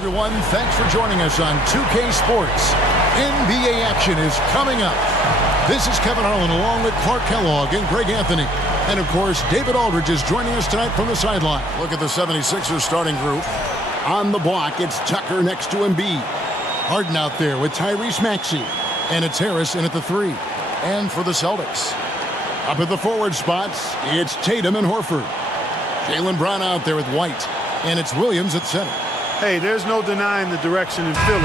Everyone, thanks for joining us on 2K Sports. NBA action is coming up. This is Kevin Harlan along with Clark Kellogg and Greg Anthony. And, of course, David Aldridge is joining us tonight from the sideline. Look at the 76ers starting group. On the block, it's Tucker next to Embiid. Harden out there with Tyrese Maxey. And it's Harris in at the 3. And for the Celtics, up at the forward spots, it's Tatum and Horford. Jaylen Brown out there with White. And it's Williams at center. Hey, there's no denying the direction in Philly.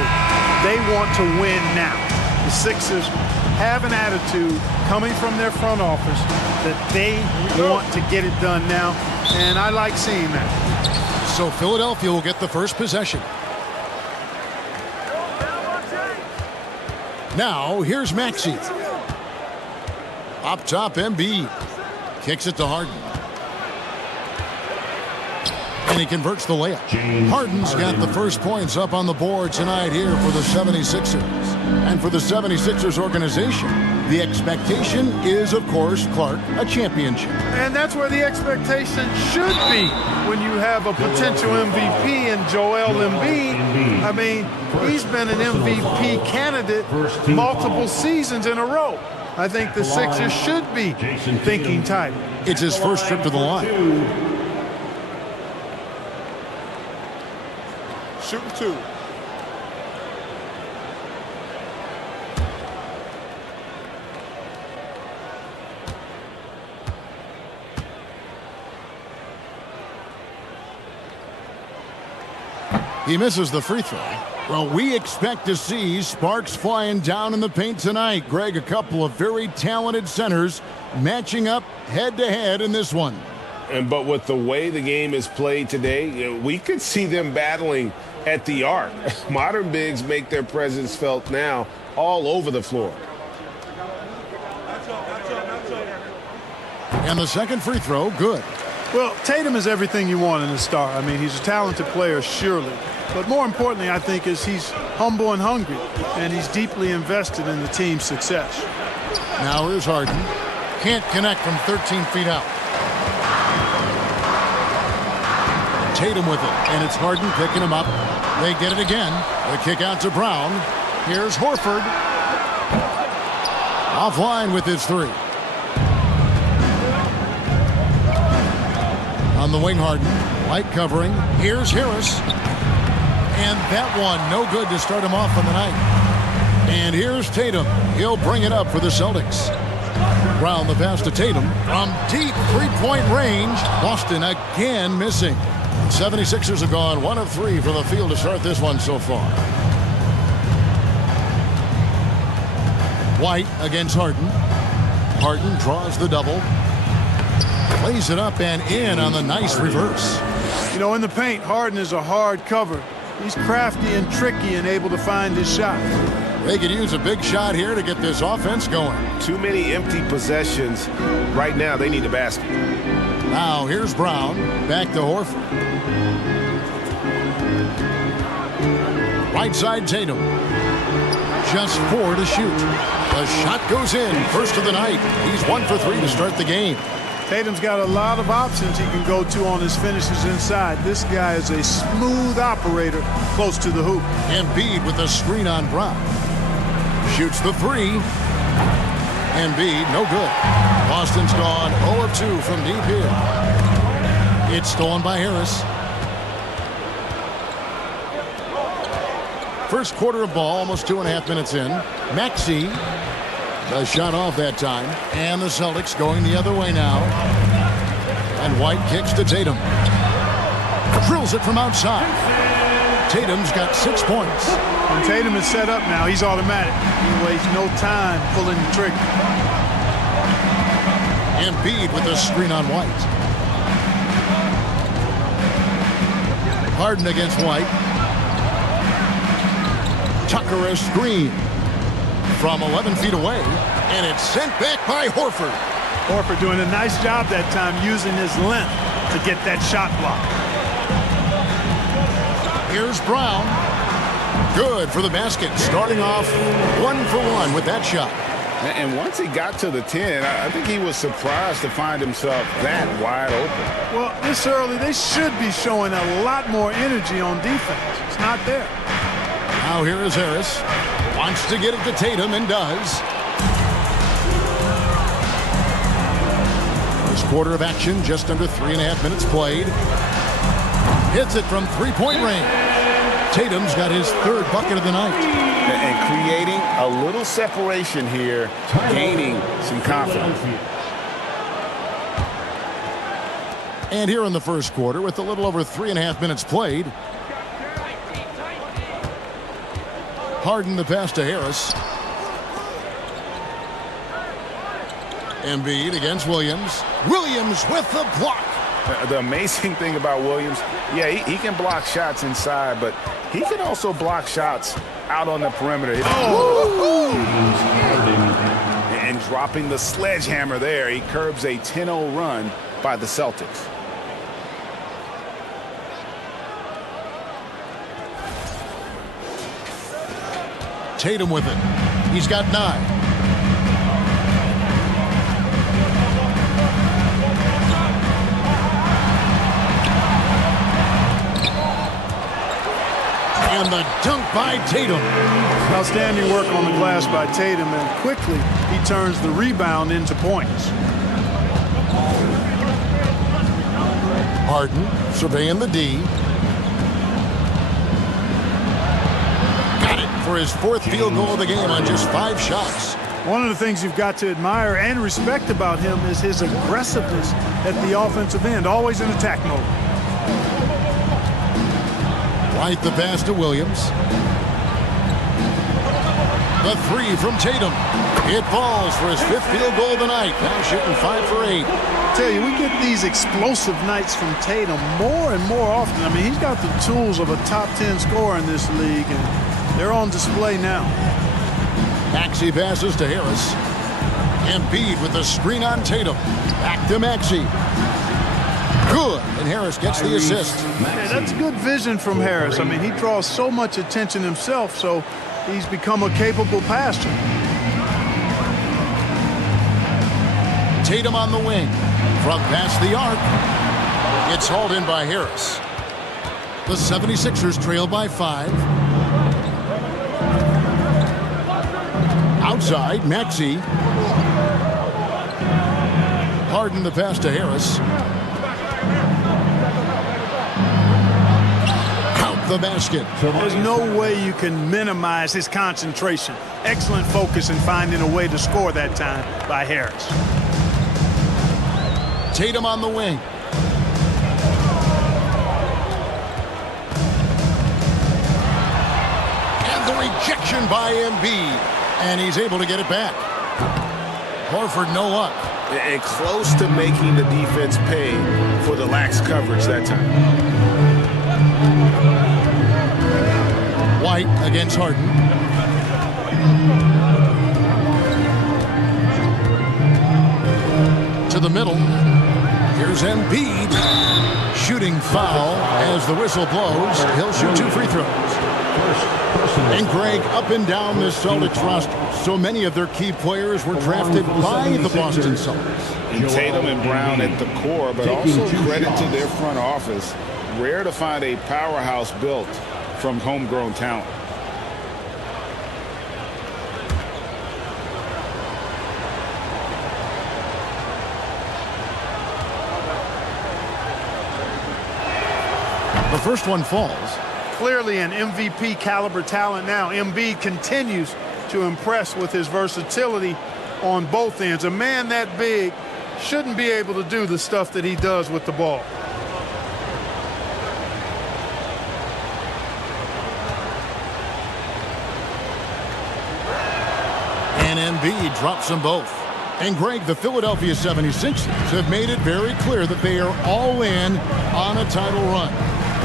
They want to win now. The Sixers have an attitude coming from their front office that they want to get it done now, and I like seeing that. So Philadelphia will get the first possession. Now, here's Maxey. Up top, Embiid. Kicks it to Harden. And he converts the layup. Harden's got the first points up on the board tonight here for the 76ers. And for the 76ers organization, the expectation is, of course, Clark, a championship. And that's where the expectation should be when you have a potential MVP in Joel Embiid. I mean, he's been an MVP candidate multiple seasons in a row. I think the Sixers should be thinking title. It's his first trip to the line. Shooting 2. He misses the free throw. Well, we expect to see sparks flying down in the paint tonight. Greg, a couple of very talented centers matching up head-to-head in this one. But with the way the game is played today, we could see them battling at the arc. Modern bigs make their presence felt now all over the floor. And the second free throw, good. Well, Tatum is everything you want in a star. I mean, he's a talented player, surely. But more importantly, I think, is he's humble and hungry, and he's deeply invested in the team's success. Now here's Harden. Can't connect from 13 feet out. Tatum with it, and it's Harden picking him up. They get it again. The kick out to Brown. Here's Horford. Offline with his 3. On the wing, Harden. Light covering. Here's Harris. And that one, no good to start him off on the night. And here's Tatum. He'll bring it up for the Celtics. Brown the pass to Tatum. From deep three-point range. Boston again missing. 76ers have gone 1 of 3 from the field to start this one so far. White against Harden. Harden draws the double. Plays it up and in on the nice reverse. You know, in the paint, Harden is a hard cover. He's crafty and tricky and able to find his shot. They could use a big shot here to get this offense going. Too many empty possessions. Right now, they need a basket. Now, here's Brown. Back to Horford. Right side, Tatum. Just 4 to shoot. The shot goes in. First of the night. He's 1 for 3 to start the game. Tatum's got a lot of options he can go to on his finishes inside. This guy is a smooth operator close to the hoop. Embiid with a screen on Brown. Shoots the 3. Embiid, no good. Boston's gone 0 of 2 from deep here. It's stolen by Harris. First quarter of ball, almost 2.5 minutes in. Maxey, the shot off that time. And the Celtics going the other way now. And White kicks to Tatum. Drills it from outside. Tatum's got 6 points. When Tatum is set up now, he's automatic. He wastes no time pulling the trigger. Embiid with the screen on White. Harden against White. Tucker a screen from 11 feet away, and it's sent back by Horford. Horford doing a nice job that time using his length to get that shot block. Here's Brown. Good for the basket. Starting off 1 for 1 with that shot. And once he got to the 10, I think he was surprised to find himself that wide open. Well, this early, they should be showing a lot more energy on defense. It's not there. Now here is Harris. Wants to get it to Tatum and does. First quarter of action, just under 3.5 minutes played. Hits it from three-point range. Tatum's got his third bucket of the night. And creating a little separation here, gaining some confidence. And here in the first quarter, with a little over 3.5 minutes played, Harden the pass to Harris. Embiid against Williams. Williams with the block. The amazing thing about Williams, yeah, he can block shots inside, but he can also block shots out on the perimeter. Oh. And dropping the sledgehammer there, he curbs a 10-0 run by the Celtics. Tatum with it. He's got 9. And the dunk by Tatum. Outstanding work on the glass by Tatum, and quickly he turns the rebound into points. Harden surveying the D. Got it for his 4th field goal of the game on just 5 shots. One of the things you've got to admire and respect about him is his aggressiveness at the offensive end, always in attack mode. White the pass to Williams. The 3 from Tatum. It falls for his 5th field goal of the night. Now shooting 5 for 8. I tell you, we get these explosive nights from Tatum more and more often. I mean, he's got the tools of a top 10 scorer in this league, and they're on display now. Maxey passes to Harris. Embiid with the screen on Tatum. Back to Maxey. Good, and Harris gets the assist. Yeah, that's good vision from Harris. I mean, he draws so much attention himself, so he's become a capable passer. Tatum on the wing. From past the arc. It's hauled in by Harris. The 76ers trail by 5. Outside, Maxey. Harden the pass to Harris. The basket. There's no way you can minimize his concentration. Excellent focus in finding a way to score that time by Harris. Tatum on the wing. And the rejection by Embiid. And he's able to get it back. Horford no luck. And close to making the defense pay for the lax coverage that time. White against Harden. To the middle. Here's Embiid. Shooting foul as the whistle blows. He'll shoot 2 free throws. And Greg, up and down this Celtics roster, so many of their key players were drafted by the Boston Celtics. And Tatum and Brown at the core, but also credit to their front office. Rare to find a powerhouse built from homegrown talent. The first one falls. Clearly an MVP caliber talent now. Embiid continues to impress with his versatility on both ends. A man that big shouldn't be able to do the stuff that he does with the ball. And Embiid drops them both. And Greg, the Philadelphia 76ers have made it very clear that they are all in on a title run.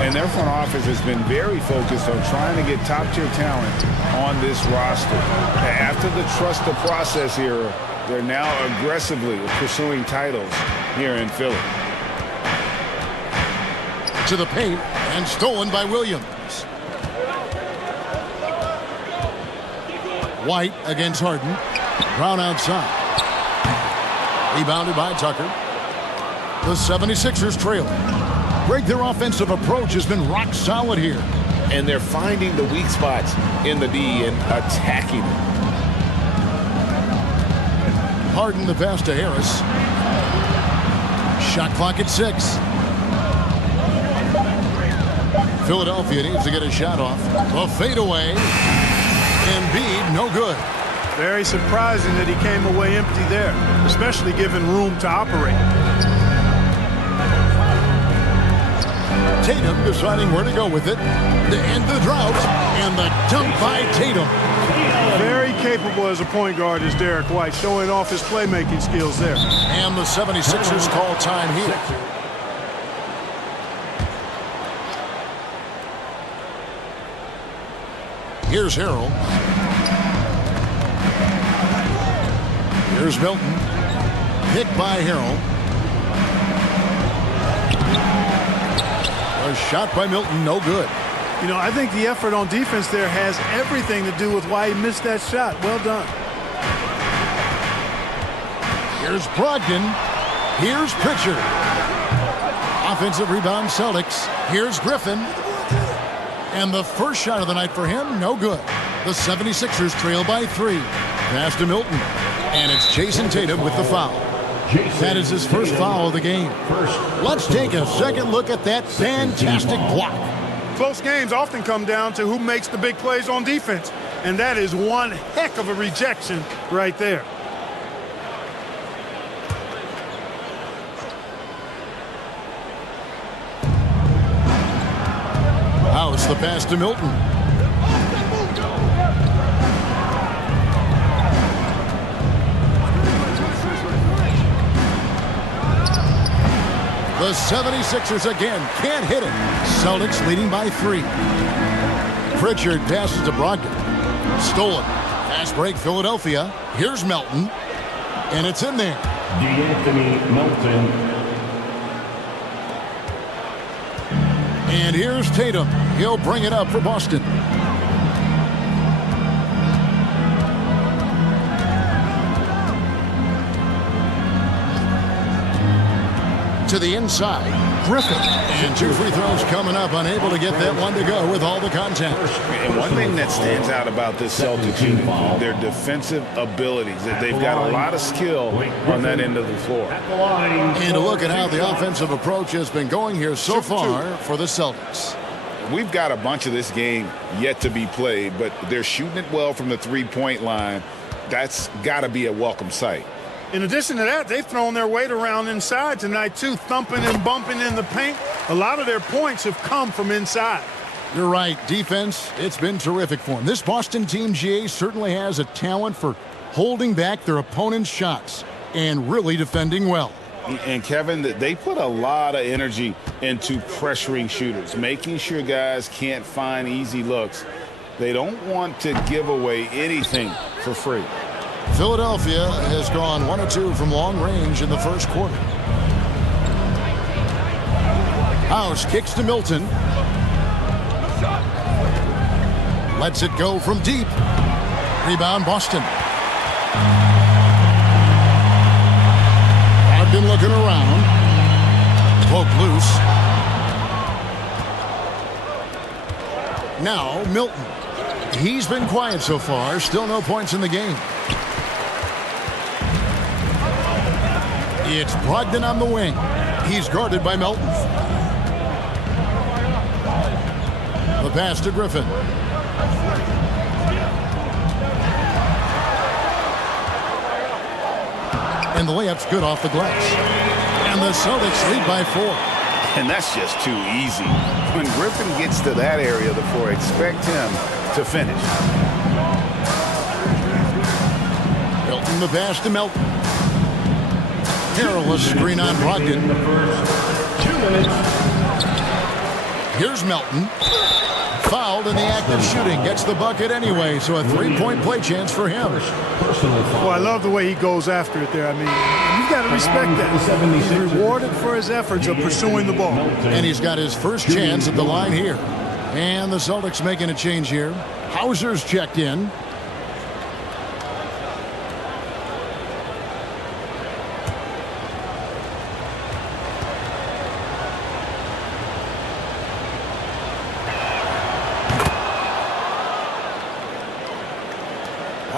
And their front office has been very focused on trying to get top-tier talent on this roster. After the trust the process era, they're now aggressively pursuing titles here in Philly. To the paint and stolen by Williams. White against Harden. Brown outside. Rebounded by Tucker. The 76ers trail. Greg, their offensive approach has been rock solid here. And they're finding the weak spots in the D and attacking it. Harden the pass to Harris. Shot clock at 6. Philadelphia needs to get a shot off. A fadeaway. Embiid, no good. Very surprising that he came away empty there, especially given room to operate. Tatum deciding where to go with it to end the drought, and the dunk by Tatum. Very capable as a point guard is Derek White, showing off his playmaking skills there. And the 76ers call time here. Here's Harrell. Here's Milton. Hit by Harrell. A shot by Milton, no good. You know, I think the effort on defense there has everything to do with why he missed that shot. Well done. Here's Brogdon. Here's Pritchard. Offensive rebound, Celtics. Here's Griffin. And the first shot of the night for him, no good. The 76ers trail by 3. Pass to Milton. And it's Jason Tatum with the foul. That is his first foul of the game. Let's take a second look at that fantastic block. Close games often come down to who makes the big plays on defense. And that is one heck of a rejection right there. House the pass to Milton. The 76ers again can't hit it. Celtics leading by 3. Pritchard passes to Brogdon. Stolen. Fast break Philadelphia. Here's Melton. And it's in there. D'Anthony Melton. And here's Tatum. He'll bring it up for Boston. To the inside, Griffin. And 2 free throws coming up, unable to get that one to go with all the contact. And one thing that stands out about this Celtics unit, their defensive abilities. They've got a lot of skill on that end of the floor. And a look at how the offensive approach has been going here so far for the Celtics. We've got a bunch of this game yet to be played, but they're shooting it well from the three-point line. That's got to be a welcome sight. In addition to that, they've thrown their weight around inside tonight, too, thumping and bumping in the paint. A lot of their points have come from inside. You're right. Defense, it's been terrific for them. This Boston team, GA, certainly has a talent for holding back their opponent's shots and really defending well. And, Kevin, they put a lot of energy into pressuring shooters, making sure guys can't find easy looks. They don't want to give away anything for free. Philadelphia has gone 1 of 2 from long range in the first quarter. House kicks to Milton. Lets it go from deep. Rebound Boston. Brogdon looking around. Poke loose. Now Milton. He's been quiet so far. Still no points in the game. It's Brogdon on the wing. He's guarded by Melton. The pass to Griffin. And the layup's good off the glass. And the Celtics lead by 4. And that's just too easy. When Griffin gets to that area of the floor, expect him to finish. Milton the pass to Melton. Careless screen on Brogdon. 2 minutes. Here's Melton. Fouled in the act of shooting. Gets the bucket anyway, so a 3-point play chance for him. Well, I love the way he goes after it there. I mean, you've got to respect that. He's rewarded for his efforts of pursuing the ball. And he's got his first chance at the line here. And the Celtics making a change here. Hauser's checked in.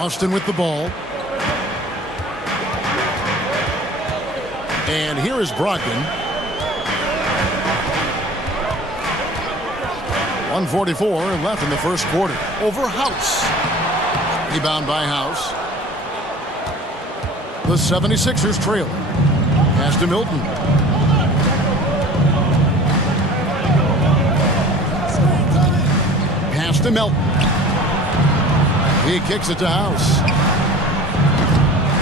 Austin with the ball. And here is Brogdon. 1:44 left in the first quarter. Over House. Rebound by House. The 76ers trail. Pass to Milton. Pass to Milton. He kicks it to House.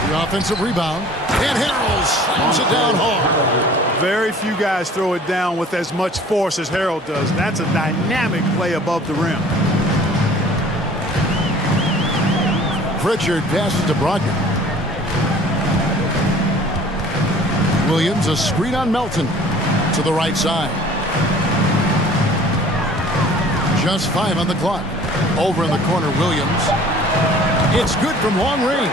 The offensive rebound. And Harrell slams it down hard. Very few guys throw it down with as much force as Harrell does. That's a dynamic play above the rim. Pritchard passes to Brogdon. Williams, a screen on Melton to the right side. Just 5 on the clock. Over in the corner, Williams. It's good from long range.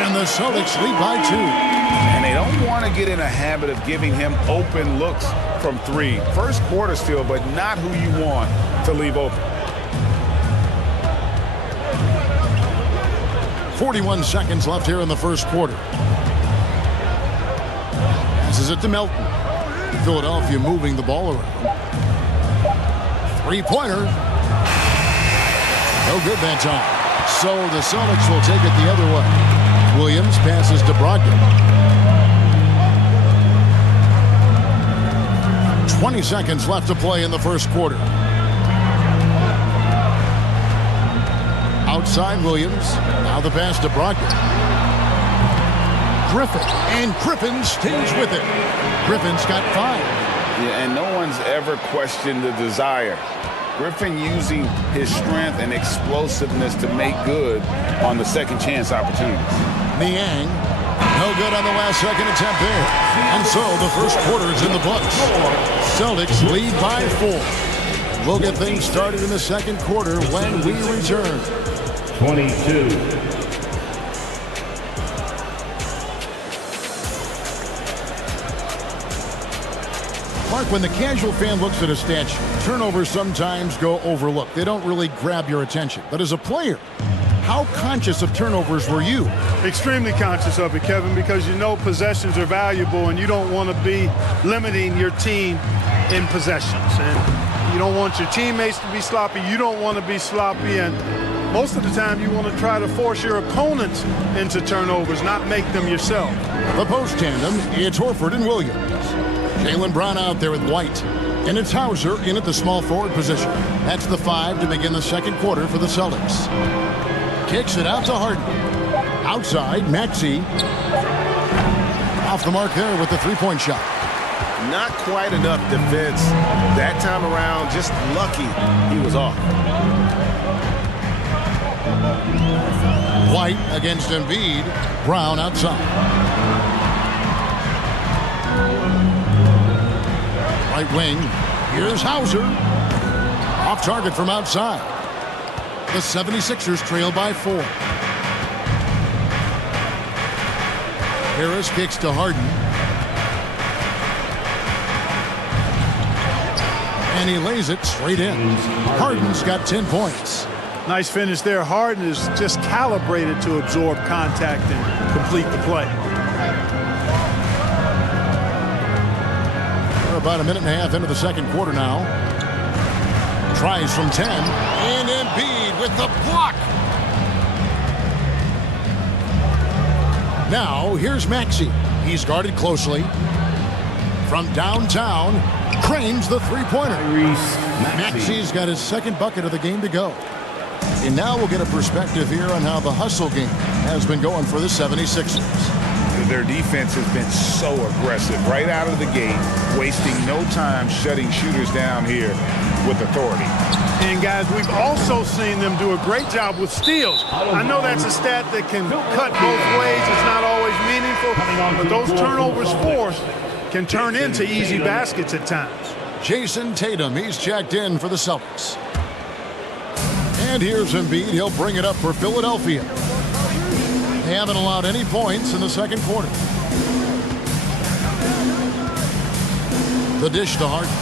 And the Celtics lead by 2. And they don't want to get in a habit of giving him open looks from 3. First quarter still, but not who you want to leave open. 41 seconds left here in the first quarter. Passes it to Melton. Philadelphia moving the ball around. Three-pointer. No good that time. So the Celtics will take it the other way. Williams passes to Brogdon. 20 seconds left to play in the first quarter. Outside Williams. Now the pass to Brogdon. Griffin. And Griffin stays with it. Griffin's got 5. Yeah, and no one's ever questioned the desire. Griffin using his strength and explosiveness to make good on the second chance opportunities. Niang, no good on the last second attempt there. And so the first quarter is in the books. Celtics lead by 4. We'll get things started in the second quarter when we return. 22. Mark, when the casual fan looks at a stat sheet, turnovers sometimes go overlooked. They don't really grab your attention. But as a player, how conscious of turnovers were you? Extremely conscious of it, Kevin, because you know possessions are valuable and you don't want to be limiting your team in possessions. And you don't want your teammates to be sloppy. You don't want to be sloppy. And most of the time you want to try to force your opponents into turnovers, not make them yourself. The post tandem, it's Horford and Williams. Jaylen Brown out there with White. And it's Hauser in at the small forward position. That's the 5 to begin the second quarter for the Celtics. Kicks it out to Harden. Outside, Maxey. Off the mark there with the three-point shot. Not quite enough defense that time around. Just lucky he was off. White against Embiid. Brown outside. Right wing. Here's Hauser. Off target from outside. The 76ers trail by 4. Harris kicks to Harden. And he lays it straight in. Harden's got 10 points. Nice finish there. Harden is just calibrated to absorb contact and complete the play. We're about a minute and a half into the second quarter now. Tries from 10. And Embiid with the block. Now, here's Maxey. He's guarded closely. From downtown, cranes the three-pointer. Maxey's got his second bucket of the game to go. And now we'll get a perspective here on how the hustle game has been going for the 76ers. Their defense has been so aggressive right out of the gate, wasting no time shutting shooters down here with authority. And guys, we've also seen them do a great job with steals. I know that's a stat that can cut both ways. It's not always meaningful, but those turnovers forced can turn into easy baskets at times. Jason Tatum, he's checked in for the Celtics. And here's Embiid. He'll bring it up for Philadelphia. They haven't allowed any points in the second quarter. The dish to Harden.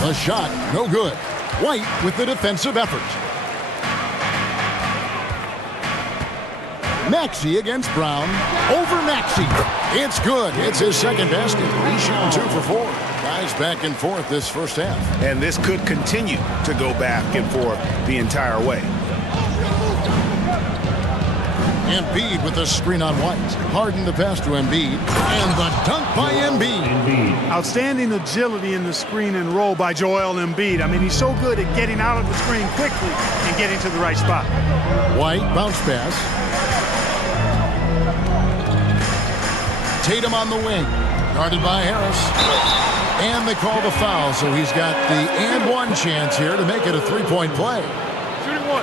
The shot, no good. White with the defensive effort. Maxey against Brown. Over Maxey. It's good. It's his second basket. He's shooting 2 for 4. Guys back and forth this first half. And this could continue to go back and forth the entire way. Embiid with the screen on White. Harden the pass to Embiid. And the dunk by Embiid. Outstanding agility in the screen and roll by Joel Embiid. I mean, he's so good at getting out of the screen quickly and getting to the right spot. White bounce pass. Tatum on the wing. Guarded by Harris. And they call the foul, so he's got the and one chance here to make it a three-point play.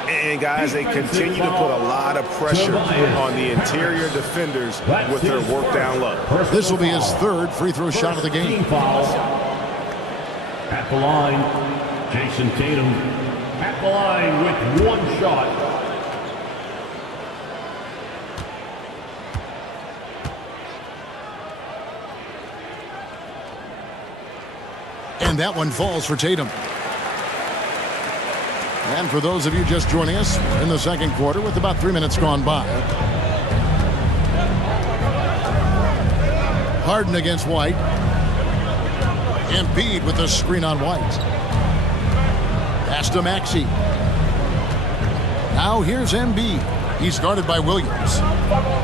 And guys, they continue to put a lot of pressure on the interior defenders with their work down low. This will be his third free throw shot of the game. At the line, Jason Tatum. At the line with one shot. And that one falls for Tatum. And for those of you just joining us, we're in the second quarter with about 3 minutes gone by. Harden against White. Embiid with the screen on White. Pass to Maxey. Now here's Embiid. He's guarded by Williams.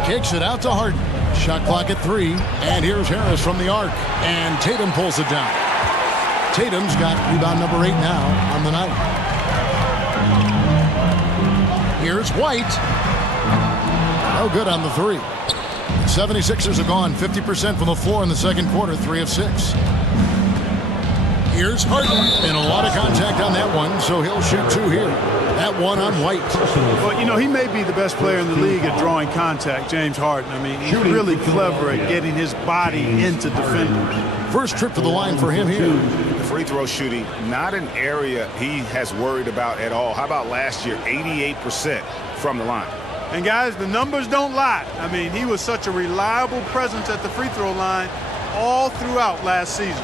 Kicks it out to Harden. Shot clock at 3. And here's Harris from the arc. And Tatum pulls it down. Tatum's got rebound number 8 now on the night. Here's White. No good on the 3. 76ers are gone 50% from the floor in the second quarter, 3 of 6. Here's Harden, and a lot of contact on that one, so he'll shoot 2 here. That one on White. Well, you know, he may be the best player in the league at drawing contact, James Harden. I mean, he's really clever at getting his body into defenders. First trip to the line for him here. Free throw shooting, not an area he has worried about at all. How about last year, 88% from the line? And guys, the numbers don't lie. I mean, he was such a reliable presence at the free throw line all throughout last season.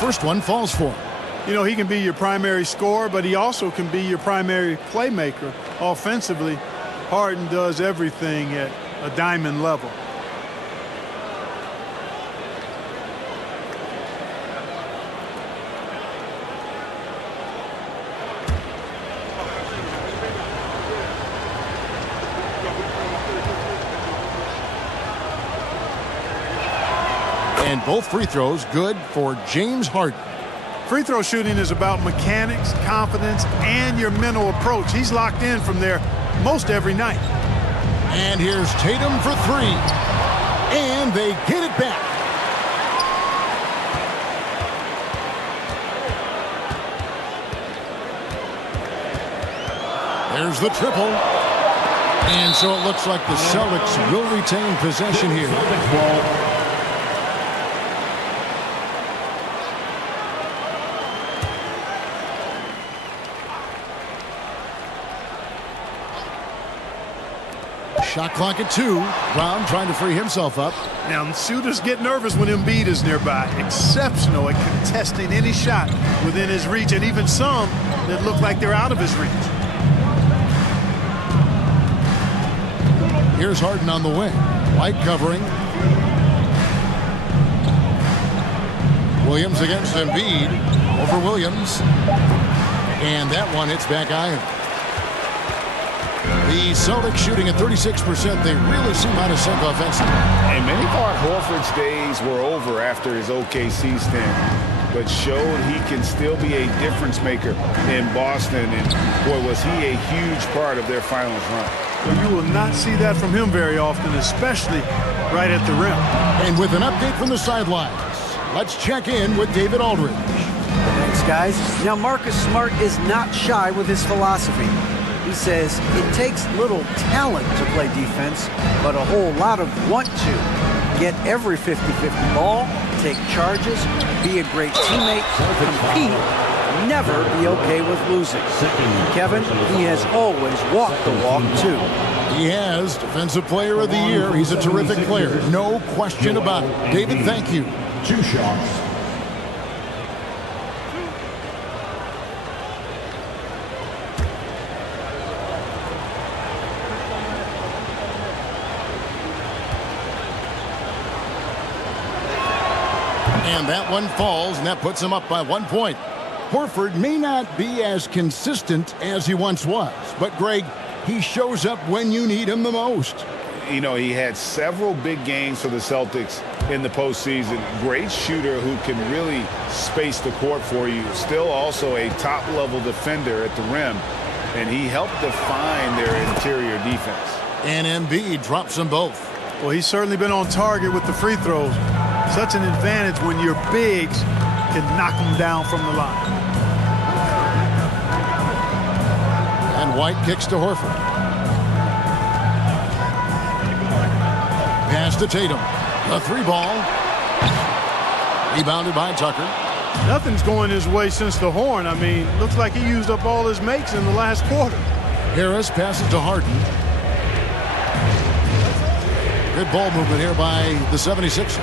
First one falls for him. You know, he can be your primary scorer, but he also can be your primary playmaker. Offensively, Harden does everything at a diamond level. And both free throws good for James Harden. Free throw shooting is about mechanics, confidence, and your mental approach. He's locked in from there most every night. And here's Tatum for 3. And they get it back. There's the triple. And so it looks like the Celtics will retain possession here. Shot clock at 2. Brown trying to free himself up. Now, shooters get nervous when Embiid is nearby. Exceptional at contesting any shot within his reach, and even some that look like they're out of his reach. Here's Harden on the wing. White covering. Williams against Embiid. Over Williams. And that one hits back iron. The Celtics shooting at 36%. They really seem out of sync offensively. And many thought Horford's days were over after his OKC stint, but showed he can still be a difference maker in Boston. And boy, was he a huge part of their finals run. Well, you will not see that from him very often, especially right at the rim. And with an update from the sidelines, let's check in with David Aldridge. Thanks, guys. Now, Marcus Smart is not shy with his philosophy. He says it takes little talent to play defense, but a whole lot of want to. Get every 50-50 ball, take charges, be a great teammate, compete, never be okay with losing. Kevin, he has always walked the walk, too. He has Defensive Player of the Year. He's a terrific player. No question about it. David, thank you. 2 shots. And that one falls, and that puts him up by 1 point. Horford may not be as consistent as he once was, but Greg, he shows up when you need him the most. You know, he had several big games for the Celtics in the postseason. Great shooter who can really space the court for you. Still also a top-level defender at the rim, and he helped define their interior defense. And Embiid drops them both. Well, he's certainly been on target with the free throws. Such an advantage when your bigs can knock them down from the line. And White kicks to Horford. Pass to Tatum. A 3-ball. Rebounded by Tucker. Nothing's going his way since the horn. I mean, looks like he used up all his makes in the last quarter. Harris passes to Harden. Good ball movement here by the 76ers.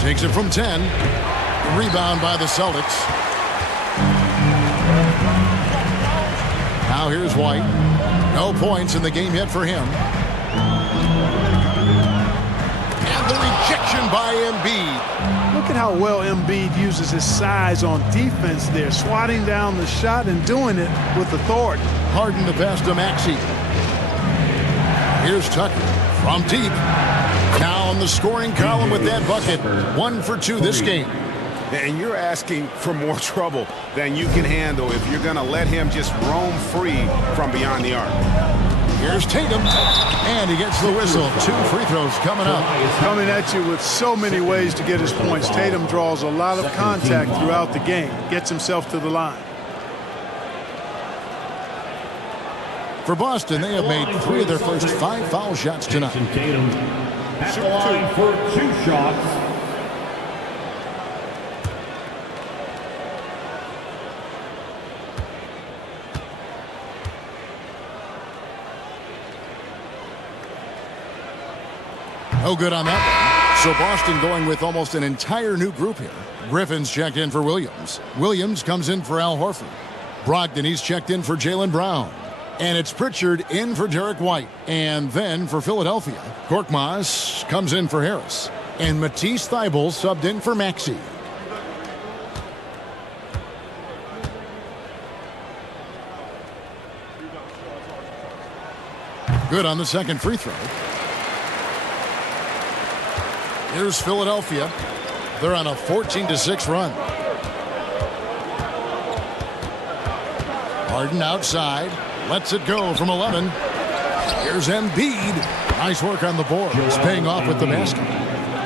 Takes it from 10. Rebound by the Celtics. Now here's White. No points in the game yet for him. And the rejection by Embiid. Look at how well Embiid uses his size on defense there, swatting down the shot and doing it with authority. Harden to pass to Maxey. Here's Tucker from deep. Now on the scoring column with that bucket. 1 for 2 this game. And you're asking for more trouble than you can handle if you're going to let him just roam free from beyond the arc. Here's Tatum, and he gets the whistle. 2 free throws coming up. Coming at you with so many ways to get his points. Tatum draws a lot of contact throughout the game, gets himself to the line. For Boston, they have made 3 of their first 5 foul shots tonight. Tatum at the line for 2 shots. No good on that one. So Boston going with almost an entire new group here. Griffin's checked in for Williams. Williams comes in for Al Horford. Brogdon, he's checked in for Jaylen Brown. And it's Pritchard in for Derek White. And then for Philadelphia, Korkmaz comes in for Harris. And Matisse Thybulle subbed in for Maxey. Good on the second free throw. Here's Philadelphia. They're on a 14-6 run. Harden outside. Lets it go from 11. Here's Embiid. Nice work on the board. It's paying off with the basket.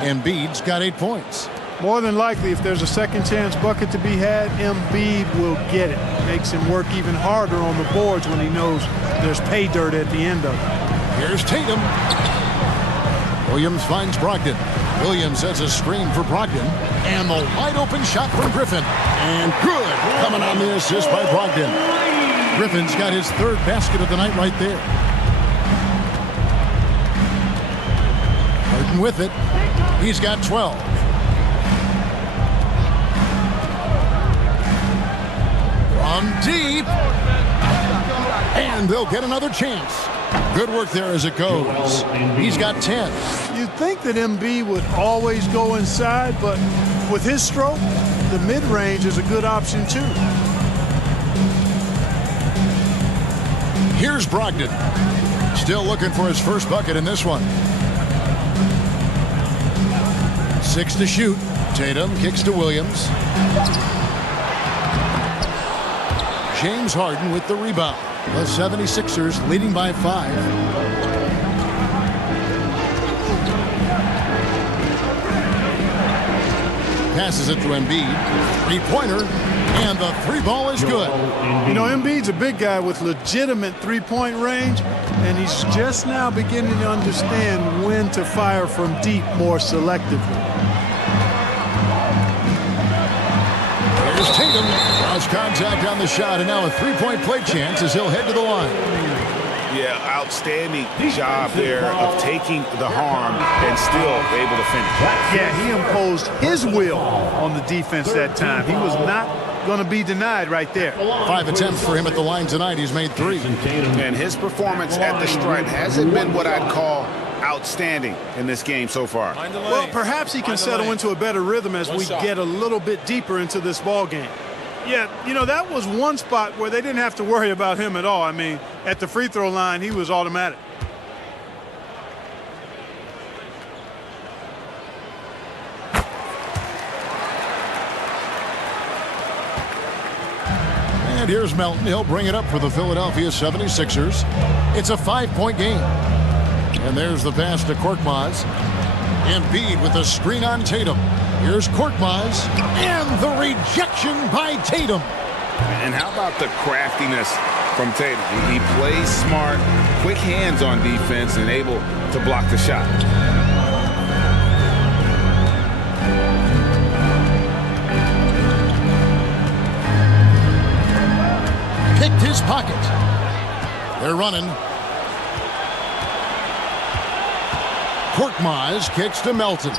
Embiid's got 8 points. More than likely, if there's a second chance bucket to be had, Embiid will get it. Makes him work even harder on the boards when he knows there's pay dirt at the end of it. Here's Tatum. Williams finds Brogdon. Williams has a screen for Brogdon. And the wide open shot from Griffin. And good. Coming on the assist by Brogdon. Griffin's got his 3rd basket of the night right there. Harden with it. He's got 12. From deep. And they'll get another chance. Good work there as it goes. He's got 10. You'd think that Embiid would always go inside, but with his stroke, the mid-range is a good option too. Here's Brogdon. Still looking for his first bucket in this one. 6 to shoot. Tatum kicks to Williams. James Harden with the rebound. The 76ers leading by 5. Passes it to Embiid. 3-pointer. And the 3-ball is good. You know, Embiid's a big guy with legitimate 3-point range, and he's just now beginning to understand when to fire from deep more selectively. Here's Tatum. Lost contact on the shot, and now a 3-point play chance as he'll head to the line. Yeah, outstanding job there of taking the harm and still able to finish. Yeah, he imposed his will on the defense that time. He was not going to be denied right there. 5 attempts for him at the line tonight. He's made 3. And his performance at the stripe hasn't been what I'd call outstanding in this game so far. Well, perhaps he can settle into a better rhythm as we get a little bit deeper into this ball game. Yeah, you know, that was one spot where they didn't have to worry about him at all. I mean, at the free throw line, he was automatic. And here's Melton. He'll bring it up for the Philadelphia 76ers. It's a 5-point game. And there's the pass to Korkmaz. Embiid with a screen on Tatum. Here's Korkmaz. And the rejection by Tatum. And how about the craftiness from Tatum? He plays smart, quick hands on defense, and able to block the shot. Picked his pocket. They're running. Korkmaz kicks to Melton.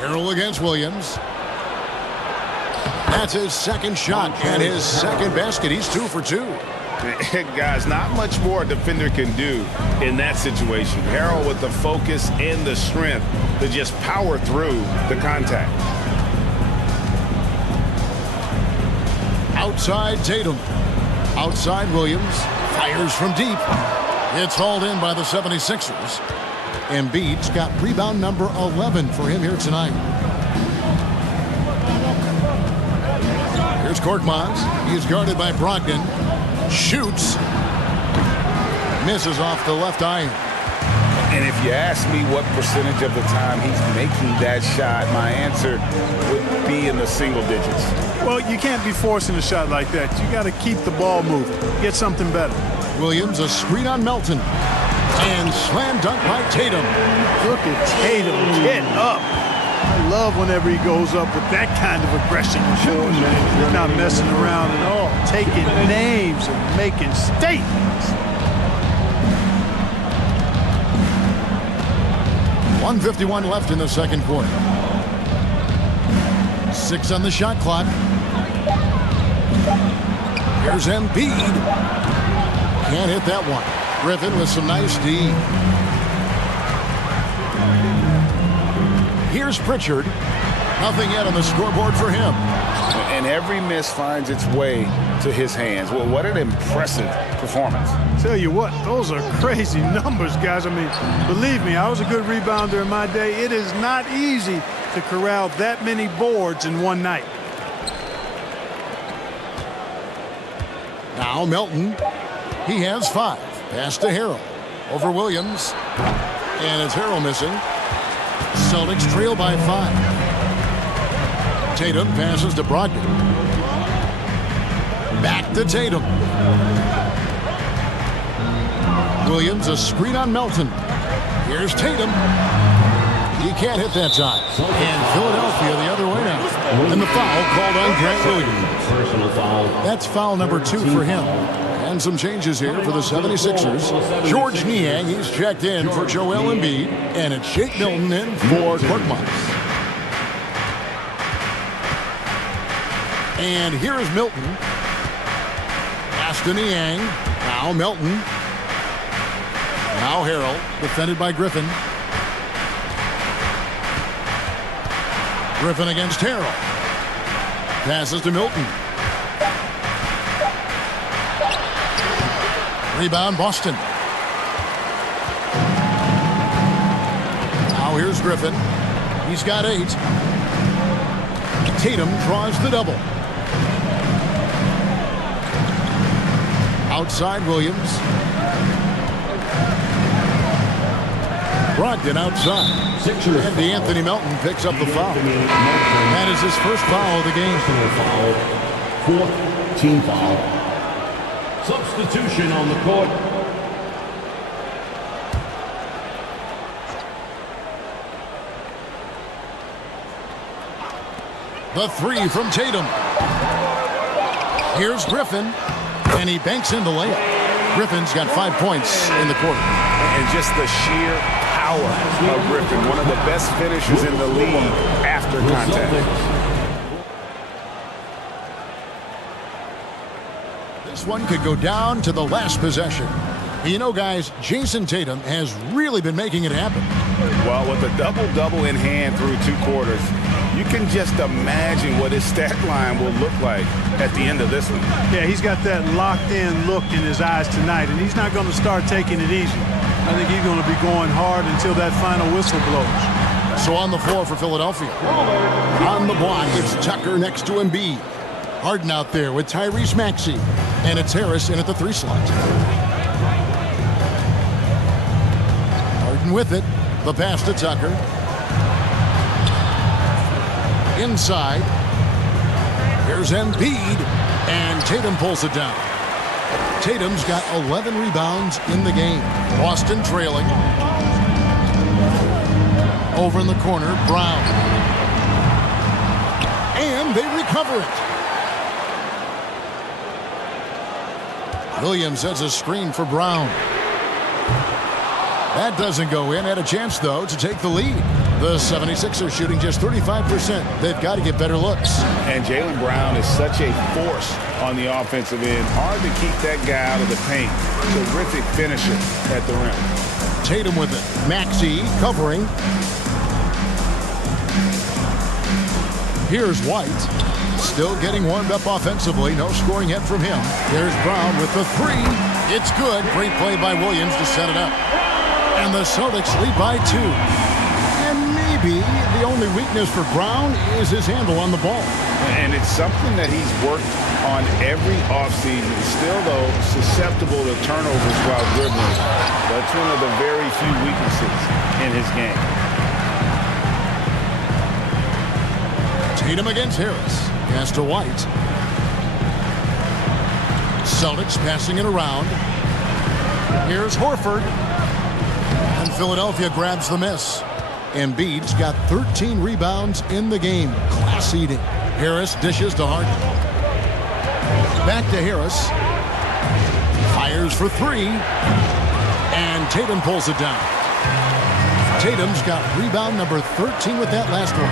Harrell against Williams. That's his second shot and his second basket. He's 2 for 2. Guys, not much more a defender can do in that situation. Harrell with the focus and the strength to just power through the contact. Outside Tatum. Outside Williams. Fires from deep. It's hauled in by the 76ers. Embiid's got rebound number 11 for him here tonight. Here's Korkmaz. He's guarded by Brogdon. Shoots. Misses off the left eye. And if you ask me what percentage of the time he's making that shot, my answer would be in the single digits. Well, you can't be forcing a shot like that. You got to keep the ball moving. Get something better. Williams, a screen on Melton. And slam dunk by Tatum. Look at Tatum get up. I love whenever he goes up with that kind of aggression. He's not messing around at all. Taking names and making statements. 1:51 left in the second quarter. 6 on the shot clock. Here's Embiid. Can't hit that one. Griffin with some nice D. Here's Pritchard. Nothing yet on the scoreboard for him. And every miss finds its way to his hands. Well, what an impressive performance. Tell you what, those are crazy numbers, guys. I mean, believe me, I was a good rebounder in my day. It is not easy to corral that many boards in one night. Now Melton. He has 5. Pass to Harrell. Over Williams. And it's Harrell missing. Celtics trail by 5. Tatum passes to Brogdon. Back to Tatum. Williams, a screen on Melton. Here's Tatum. He can't hit that time. And Philadelphia the other way now. And the foul called on Grant Williams. Personal foul. That's foul number 2 for him. And some changes here for the 76ers. George Niang, he's checked in for Joel Embiid. And it's Shake Milton in for Korkmaz. And here is Milton. Pass to Niang. Now Milton. Now Harrell, defended by Griffin. Griffin against Harrell. Passes to Milton. Rebound, Boston. Now here's Griffin. He's got 8. Tatum draws the double. Outside Williams. Brogdon outside. And Anthony Melton picks up the foul. That is his first foul of the game. Fourth team foul. Substitution on the court. The 3 from Tatum. Here's Griffin. And he banks in the layup. Griffin's got 5 points in the quarter. And just the sheer power of Griffin, one of the best finishers in the league after contact. This one could go down to the last possession. You know, guys, Jason Tatum has really been making it happen. Well, with a double-double in hand through 2 quarters, you can just imagine what his stat line will look like at the end of this one. Yeah, he's got that locked-in look in his eyes tonight, and he's not going to start taking it easy. I think he's going to be going hard until that final whistle blows. So on the floor for Philadelphia. On the block, it's Tucker next to Embiid. Harden out there with Tyrese Maxey. And it's Harris in at the 3 slot. Harden with it. The pass to Tucker. Inside. Here's Embiid. And Tatum pulls it down. Tatum's got 11 rebounds in the game. Boston trailing. Over in the corner, Brown. And they recover it. Williams has a screen for Brown. That doesn't go in. Had a chance, though, to take the lead. The 76ers shooting just 35%. They've got to get better looks. And Jaylen Brown is such a force on the offensive end. Hard to keep that guy out of the paint. Terrific finisher at the rim. Tatum with it. Maxey covering. Here's White. Still getting warmed up offensively. No scoring yet from him. There's Brown with the 3. It's good. Great play by Williams to set it up. And the Celtics lead by 2. And maybe the only weakness for Brown is his handle on the ball. And it's something that he's worked on every offseason. Still, though, susceptible to turnovers while dribbling. That's one of the very few weaknesses in his game. Tatum against Harris. Pass to White. Celtics passing it around. Here's Horford. And Philadelphia grabs the miss. Embiid's got 13 rebounds in the game. Class eating. Harris dishes to Harden. Back to Harris. Fires for 3. And Tatum pulls it down. Tatum's got rebound number 13 with that last one.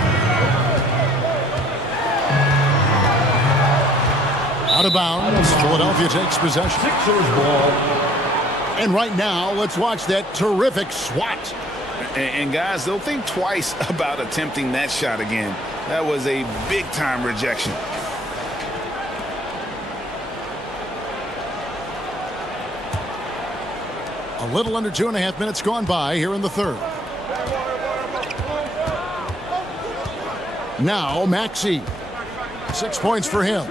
Out of bounds. Philadelphia takes possession. Sixers ball. And right now, let's watch that terrific swat. And guys, they'll think twice about attempting that shot again. That was a big-time rejection. A little under 2.5 minutes gone by here in the third. Now, Maxey. 6 points for him.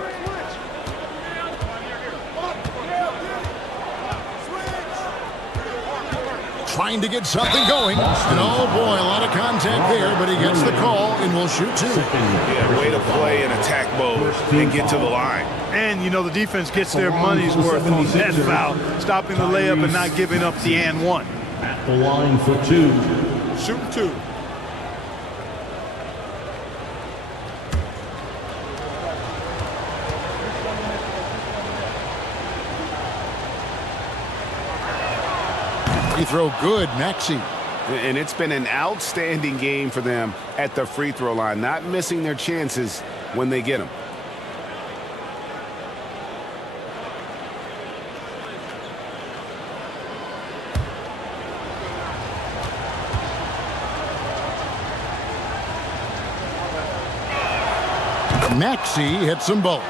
Trying to get something going. And oh boy, a lot of contact there, but he gets the call and will shoot 2. Yeah, way to play in attack mode and get to the line. And, you know, the defense gets their money's worth on that foul, stopping the layup and not giving up the and 1. At the line for 2. Shoot 2. Free throw good, Maxey. And it's been an outstanding game for them at the free throw line, not missing their chances when they get them. Maxey hits them both.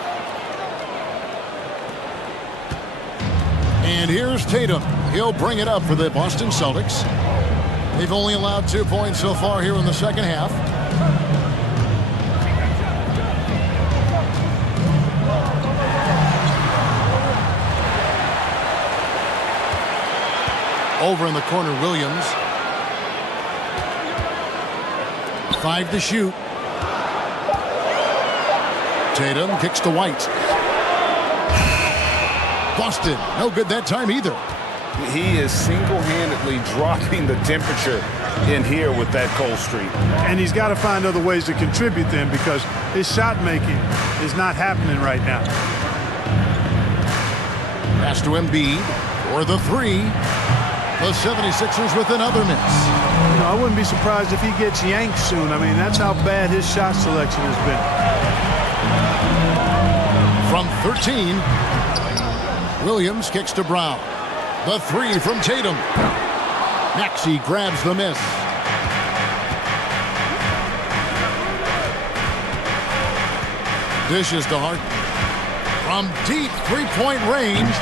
And here's Tatum. He'll bring it up for the Boston Celtics. They've only allowed 2 points so far here in the second half. Over in the corner, Williams. 5 to shoot. Tatum kicks to White. Boston, no good that time either. He is single-handedly dropping the temperature in here with that cold streak. And he's got to find other ways to contribute then, because his shot making is not happening right now. Pass to Embiid for the 3. The 76ers with another miss. You know, I wouldn't be surprised if he gets yanked soon. I mean, that's how bad his shot selection has been. From 13, Williams kicks to Brown. The three from Tatum. Maxey grabs the miss. Dishes to Harden. From deep three-point range.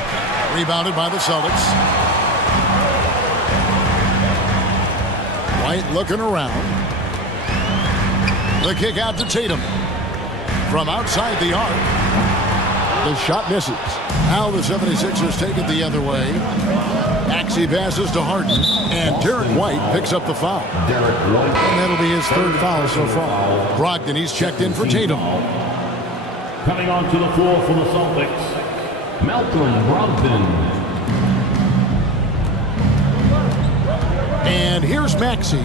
Rebounded by the Celtics. White looking around. The kick out to Tatum. From outside the arc. The shot misses. Now the 76ers take it the other way. Maxey passes to Harden. And Derek White picks up the foul. And that'll be his third foul so far. Brogdon, he's checked in for Tatum. Coming onto the floor for the Celtics, Malcolm Brogdon. And here's Maxey.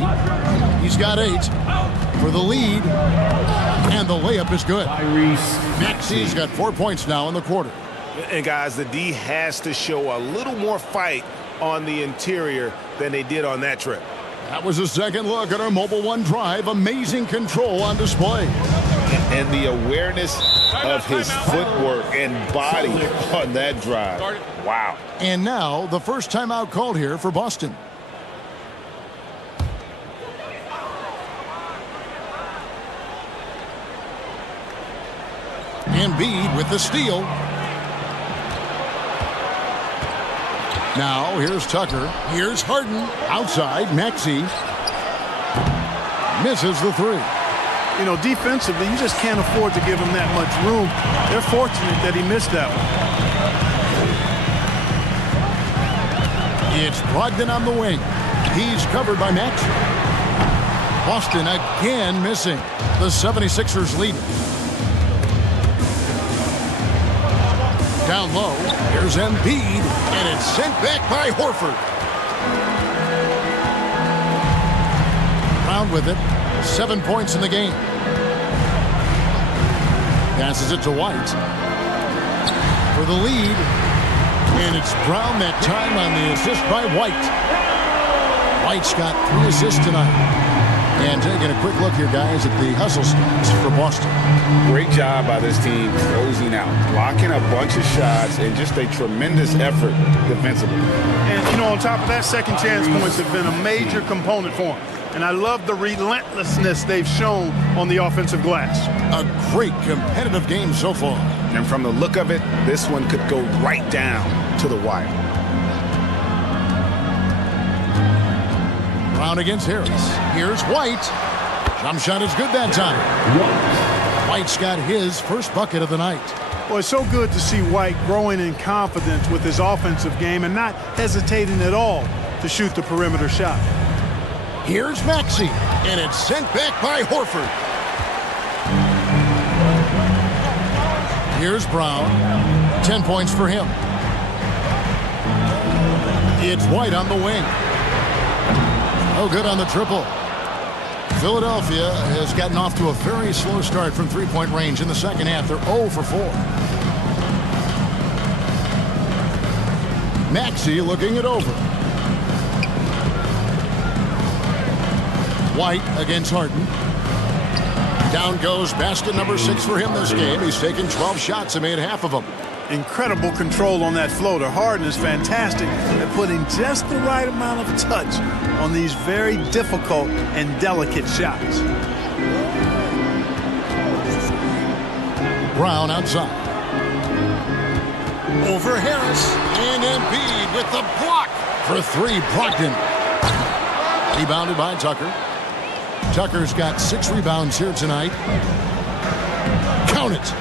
He's got 8 for the lead. And the layup is good. Maxey's got 4 points now in the quarter. And guys, the D has to show a little more fight on the interior than they did on that trip. That was a second look at our Mobile One drive. Amazing control on display. And the awareness of his footwork and body on that drive. Wow. And now the first timeout called here for Boston. Embiid with the steal. Now here's Tucker. Here's Harden. Outside, Maxey. Misses the three. You know, defensively, you just can't afford to give him that much room. They're fortunate that he missed that one. It's Brogdon on the wing. He's covered by Maxey. Boston again missing. The 76ers lead. Down low, here's Embiid, and it's sent back by Horford. Brown with it, 7 points in the game. Passes it to White for the lead, and it's Brown that time on the assist by White. White's got 3 assists tonight. And taking a quick look here, guys, at the hustle stats for Boston. Great job by this team closing out, blocking a bunch of shots, and just a tremendous effort defensively. And, you know, on top of that, second chance points have been a major component for them. And I love the relentlessness they've shown on the offensive glass. A great competitive game so far. And from the look of it, this one could go right down to the wire. Brown against Harris. Here's White. Jump shot is good that time. White's got his first bucket of the night. Well, it's so good to see White growing in confidence with his offensive game and not hesitating at all to shoot the perimeter shot. Here's Maxey, and it's sent back by Horford. Here's Brown. 10 points for him. It's White on the wing. Oh, good on the triple. Philadelphia has gotten off to a very slow start from three-point range in the second half. They're 0 for 4. Maxey looking it over. White against Harden. Down goes basket number 6 for him this game. He's taken 12 shots and made half of them. Incredible control on that floater. Harden is fantastic at putting just the right amount of touch on these very difficult and delicate shots. Brown outside. Over Harris. And Embiid with the block for 3. Brogdon. Rebounded by Tucker. Tucker's got 6 rebounds here tonight. Count it.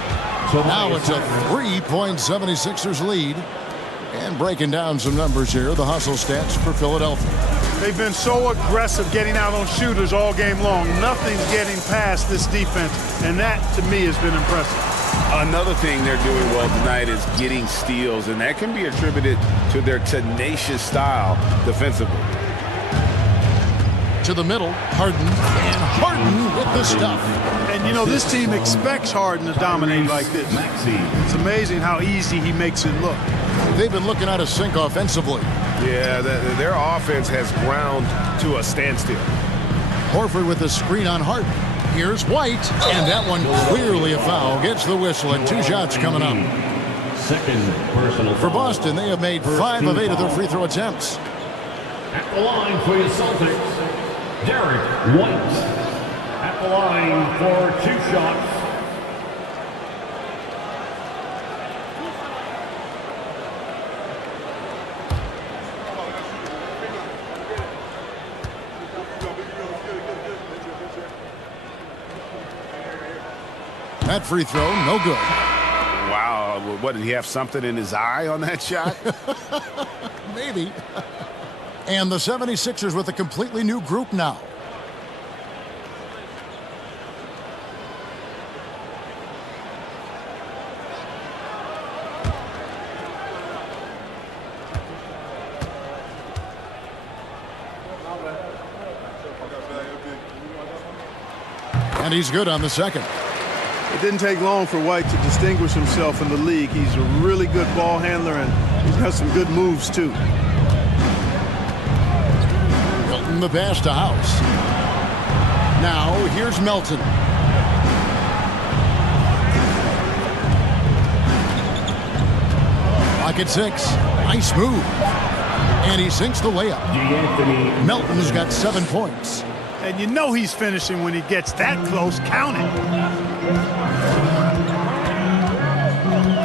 Now it's a 3-point 76ers lead. And breaking down some numbers here, the hustle stats for Philadelphia. They've been so aggressive getting out on shooters all game long. Nothing's getting past this defense, and that, to me, has been impressive. Another thing they're doing well tonight is getting steals, and that can be attributed to their tenacious style defensively. To the middle, Harden, and Harden with the stuff. And, you know, this team expects Harden to dominate like this. It's amazing how easy he makes it look. They've been looking out of sync offensively. Yeah, their offense has ground to a standstill. Horford with the screen on Harden. Here's White, and that one clearly a foul. Gets the whistle, and 2 shots coming up. second personal For foul. Boston, they have made 5 of 8 of their free throw attempts. At the line for your Celtics, Derek White. At the line for 2 shots. That free throw, no good. Wow, what, did he have something in his eye on that shot? Maybe. And the 76ers with a completely new group now. And he's good on the second. It didn't take long for White to distinguish himself in the league. He's a really good ball handler, and he's got some good moves, too. Milton the pass to House. Now, here's Melton. Pocket 6. Nice move. And he sinks the layup. Melton's got 7 points. And you know he's finishing when he gets that close. Count it.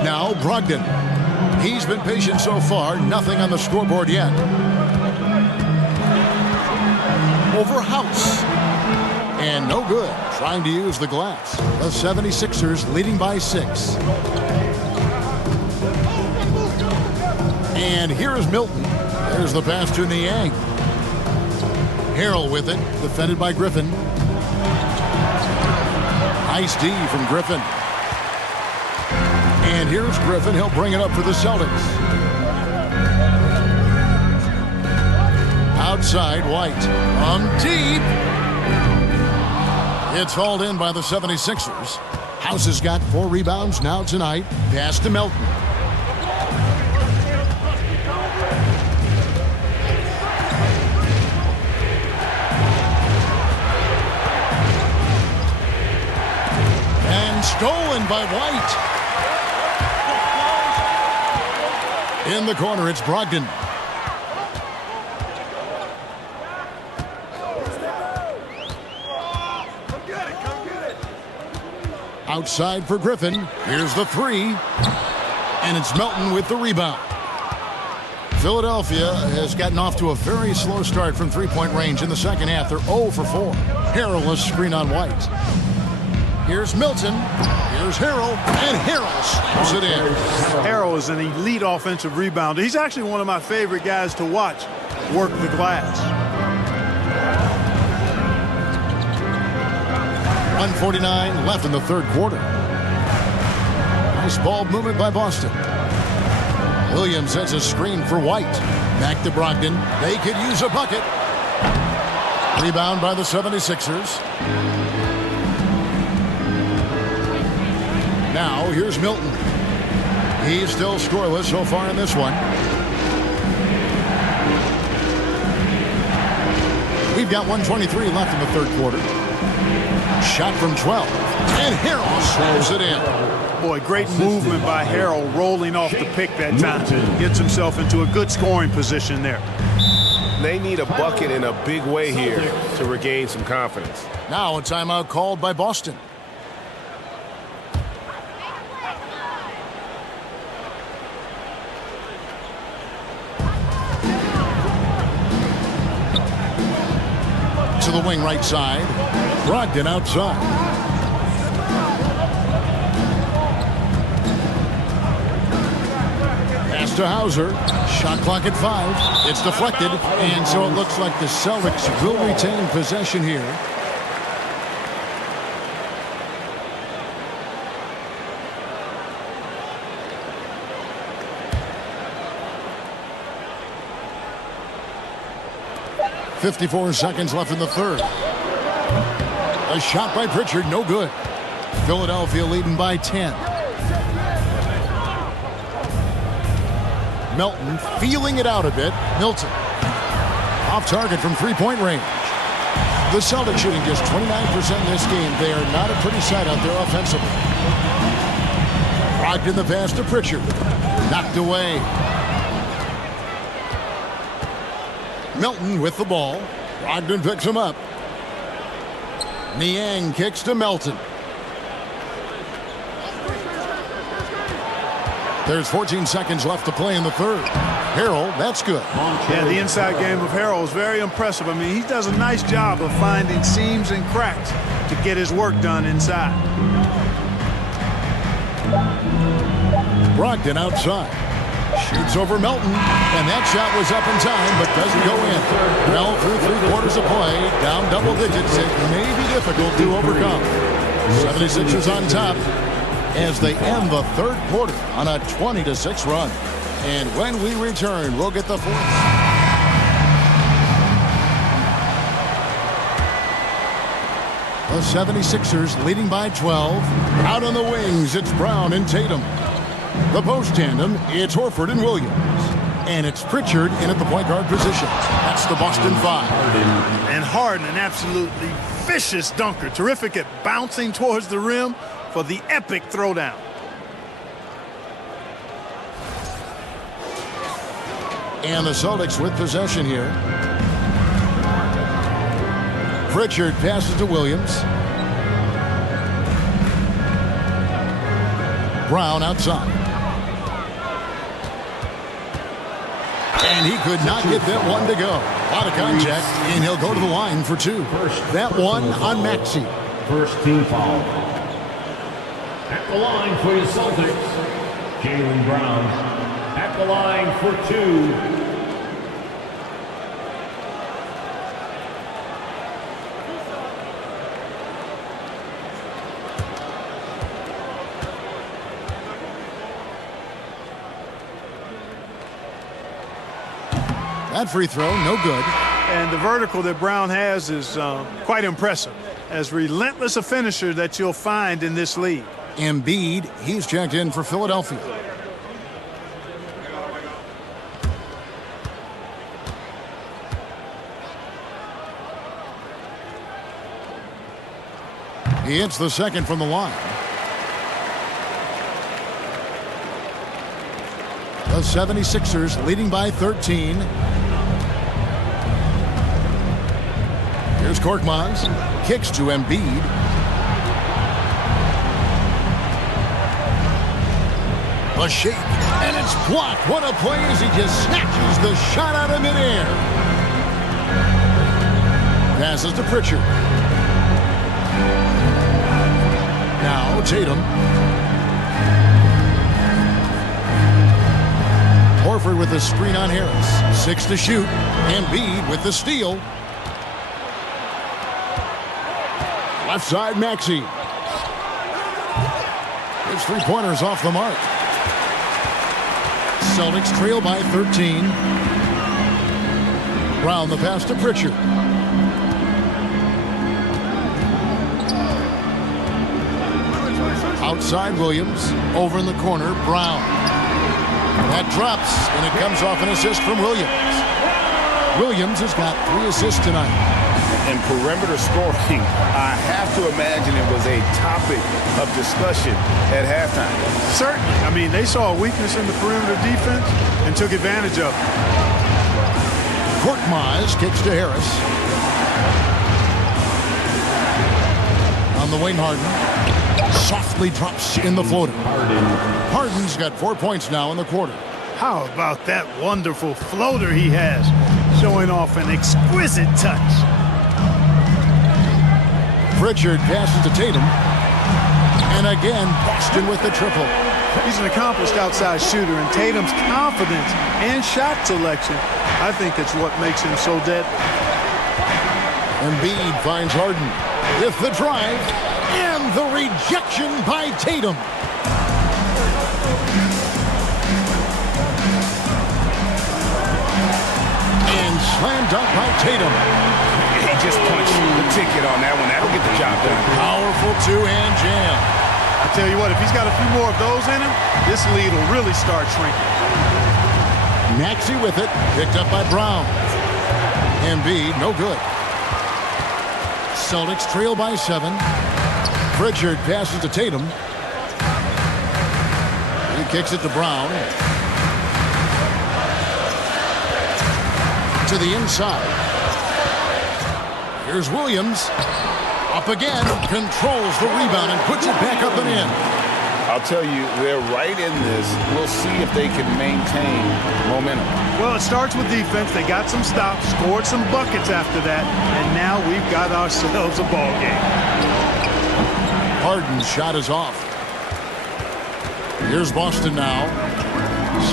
Now Brogdon. He's been patient so far. Nothing on the scoreboard yet. Over House. And no good. Trying to use the glass. The 76ers leading by 6. And here's Milton. There's the pass to Niang. Harrell with it, defended by Griffin. Nice D from Griffin. And here's Griffin. He'll bring it up for the Celtics. Outside, White. On deep. It's hauled in by the 76ers. House has got 4 rebounds now tonight. Pass to Melton. Stolen by White. In the corner, it's Brogdon. Outside for Griffin. Here's the 3. And it's Melton with the rebound. Philadelphia has gotten off to a very slow start from three-point range in the second half. They're 0 for 4. Harrell is screen on White. Here's Milton. Here's Harrell. And Harrell slams it in. Harrell is an elite offensive rebounder. He's actually one of my favorite guys to watch work the glass. 1:49 left in the third quarter. Nice ball movement by Boston. Williams sets a screen for White. Back to Brogdon. They could use a bucket. Rebound by the 76ers. Now, here's Milton. He's still scoreless so far in this one. We've got 1:23 left in the third quarter. Shot from 12. And Harrell slams it in. Boy, great movement by Harrell rolling off the pick that time. Gets himself into a good scoring position there. They need a bucket in a big way here to regain some confidence. Now a timeout called by Boston. To the wing right side. Brogdon outside. Pass to Hauser. Shot clock at 5. It's deflected, and so it looks like the Celtics will retain possession here. .54 seconds left in the third. A shot by Pritchard, no good. Philadelphia leading by 10. Melton feeling it out a bit. Milton. Off target from three-point range. The Celtics shooting just 29% in this game. They are not a pretty sight out there offensively. Brogdon the pass to Pritchard. Knocked away. Melton with the ball. Brogdon picks him up. Niang kicks to Melton. There's 14 seconds left to play in the third. Harrell, that's good. Yeah, the inside game of Harrell is very impressive. I mean, he does a nice job of finding seams and cracks to get his work done inside. Brogdon outside. Shoots over Melton, and that shot was up in time, but doesn't go in. Well, through 3 quarters of play, down double digits, it may be difficult to overcome. 76ers on top as they end the third quarter on a 20-6 run. And when we return, we'll get the fourth. The 76ers leading by 12. Out on the wings, it's Brown and Tatum. The post tandem, it's Horford and Williams. And it's Pritchard in at the point guard position. That's the Boston Five. And Harden, an absolutely vicious dunker. Terrific at bouncing towards the rim for the epic throwdown. And the Celtics with possession here. Pritchard passes to Williams. Brown outside. And he could not get that one to go. A lot of contact, and he'll go to the line for 2. That one on Maxey. First team foul. At the line for your Celtics, Jaylen Brown. At the line for 2. That free throw, no good. And the vertical that Brown has is quite impressive. As relentless a finisher that you'll find in this league. Embiid, he's checked in for Philadelphia. He hits the second from the line. The 76ers leading by 13. Here's Korkmaz. Kicks to Embiid. A shake, and it's blocked. What a play as he just snatches the shot out of midair. Passes to Pritchard. Now Tatum. Horford with the screen on Harris. 6 to shoot. Embiid with the steal. Left side, Maxey. His three-pointers off the mark. Celtics trail by 13. Brown the pass to Pritchard. Outside Williams. Over in the corner, Brown. That drops, and it comes off an assist from Williams. Williams has got 3 assists tonight. And perimeter scoring, I have to imagine it was a topic of discussion at halftime. Certainly. I mean, they saw a weakness in the perimeter defense and took advantage of it. Korkmaz kicks to Harris. On the wing, Harden. Softly drops in the floater. Harden's got 4 points now in the quarter. How about that wonderful floater he has, showing off an exquisite touch. Pritchard passes to Tatum. And again, Boston with the triple. He's an accomplished outside shooter, and Tatum's confidence and shot selection, I think it's what makes him so deadly. Embiid finds Harden with the drive and the rejection by Tatum. And slam dunk by Tatum. He just punched the ticket on that one. That'll get the job done. Powerful two-hand jam. I tell you what, if he's got a few more of those in him, this lead will really start shrinking. Maxey with it, picked up by Brown. Embiid, no good. Celtics trail by 7. Pritchard passes to Tatum. kicks it to Brown. To the inside. Here's Williams. Up again. Controls the rebound and puts it back up and in. I'll tell you, they're right in this. We'll see if they can maintain momentum. Well, it starts with defense. They got some stops, scored some buckets after that, and now we've got ourselves a ball game. Harden's shot is off. Here's Boston now.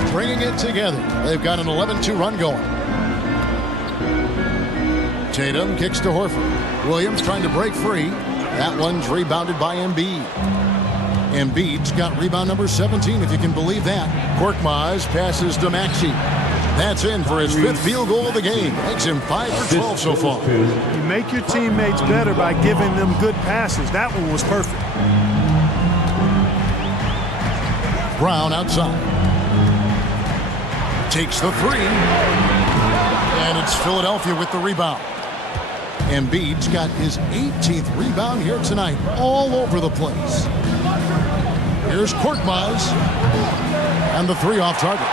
Stringing it together. They've got an 11-2 run going. Tatum kicks to Horford. Williams trying to break free. That one's rebounded by Embiid. Embiid's got rebound number 17, if you can believe that. Korkmaz passes to Maxey. That's in for his 5th field goal of the game. Makes him 5 for 12 so far. You make your teammates better by giving them good passes. That one was perfect. Brown outside. Takes the 3. And it's Philadelphia with the rebound. Embiid's got his 18th rebound here tonight. All over the place. Here's Korkmaz. And the 3 off target.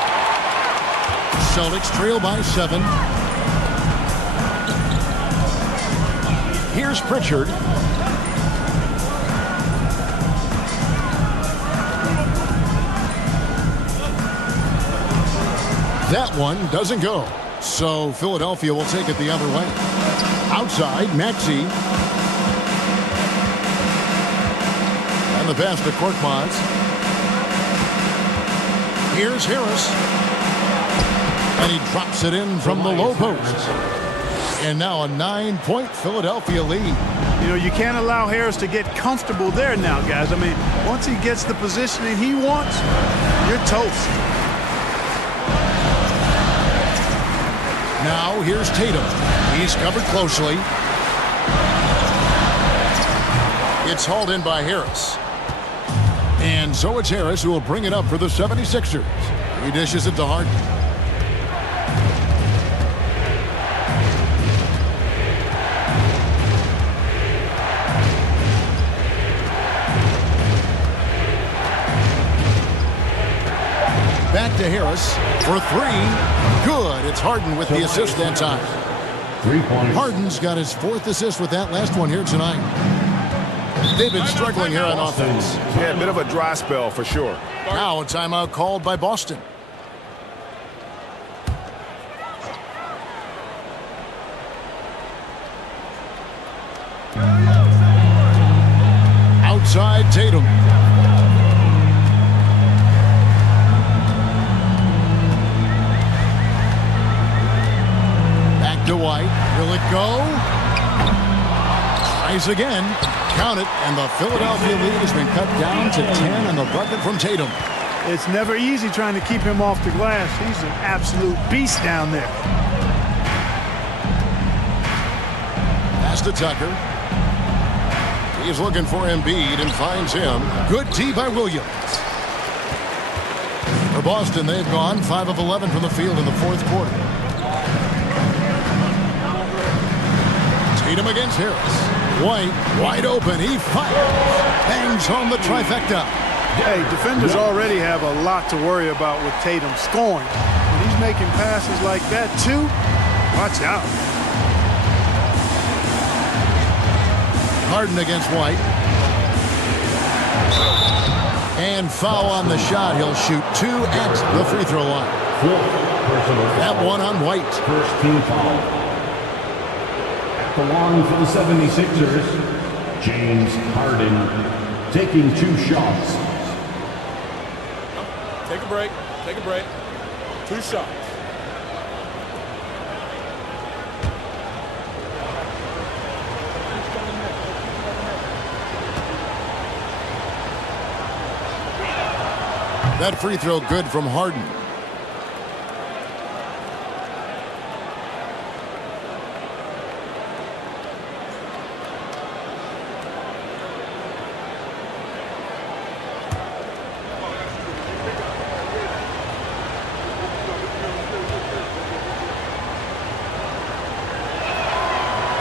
Celtics trail by 7. Here's Pritchard. That one doesn't go. So Philadelphia will take it the other way. Outside, Maxey. And the pass to Korkmaz. Here's Harris. And he drops it in from the low post. And now a 9-point Philadelphia lead. You know, you can't allow Harris to get comfortable there now, guys. I mean, once he gets the positioning he wants, you're toast. Now here's Tatum. He's covered closely. It's hauled in by Harris. And so it's Harris who will bring it up for the 76ers. He dishes it to Harden. Back to Harris for 3. Good. It's Harden with the assist that time. 3 points. Harden's got his 4th assist with that last one here tonight. They've been struggling here on offense. Yeah, a bit of a dry spell for sure. Now a timeout called by Boston. Outside Tatum. Back to White. Will it go? Tries again. Count it, and the Philadelphia lead has been cut down to 10 on the bucket from Tatum. It's never easy trying to keep him off the glass. He's an absolute beast down there. Pass to Tucker. He's looking for Embiid and finds him. Good D by Williams. For Boston, they've gone 5 of 11 from the field in the 4th quarter. Tatum against Harris. White, wide open, he fires. Bangs home the trifecta. Hey, defenders already have a lot to worry about with Tatum scoring. When he's making passes like that, too, watch out. Harden against White. And foul on the shot. He'll shoot 2 at the free throw line. That one on White. First team foul. The line for the 76ers, James Harden taking 2 shots. Take a break. Take a break. 2 shots. That free throw good from Harden.